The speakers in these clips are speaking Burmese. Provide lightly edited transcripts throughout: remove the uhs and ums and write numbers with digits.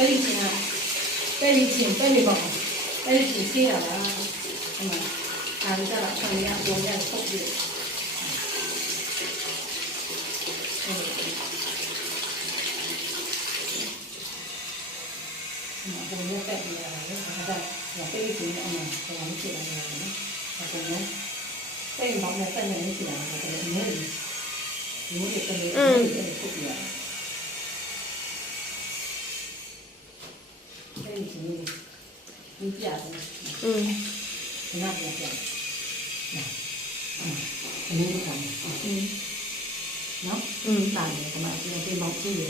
ပဲလီချင်းကပဲလီချင်းပဲလီပေါ့ပဲလီချင်းစီးရတာဟိုမှာအားကြတာဆံရပေါ်ရပုတ်ပြီးပေါ်ရတက်ပြီးရတယ်ဒါကပဲလီချင်းအမှန်ဟိုမှာဖြစ်လာတယ်နော်အခုနော်ပဲလီပေါ့နဲ့တက်နေနေဖြစ်လာတယ်ဒါလည်းအများကြီးဒီလိုတက်နေတယ်ပုတ်ပြီးရတယ်你别的，那别别，你看，喏，大的干嘛？这个背包这个，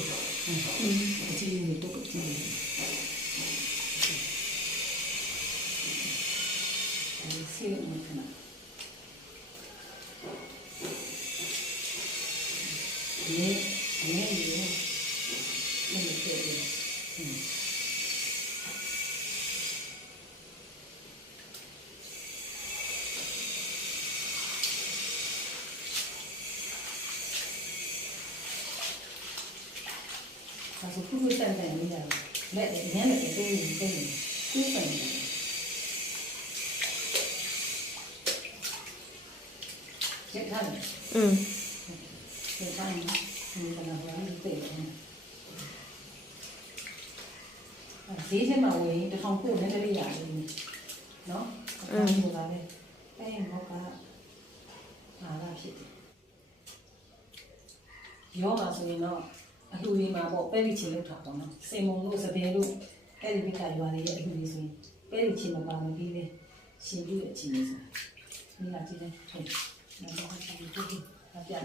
这个你都不记得，这个你看嘛，你有，那个这个，他说不会站在人家来的，人家来的都分的。检查的。检查的，可能说你对的。谁先把我这放布那个里呀？喏，放布啥的，我把拿那皮的。要嘛所以喏。လူတွေမှာပေါ့ပဲလီချင်းလောက်ထားပေါ့နော်စိန်မုံလို့စပယ်လို့အဲ့ဒီကရွာလေးရဲ့အလူတွေဆိုရင်ပဲလီချင်းမပါမပြီးလေရှင်ပြီးတဲ့အချိန်လေးဆိုမိလာကြည့်တယ်ဟုတ်နောက်တော့ဒီလိုပြတယ်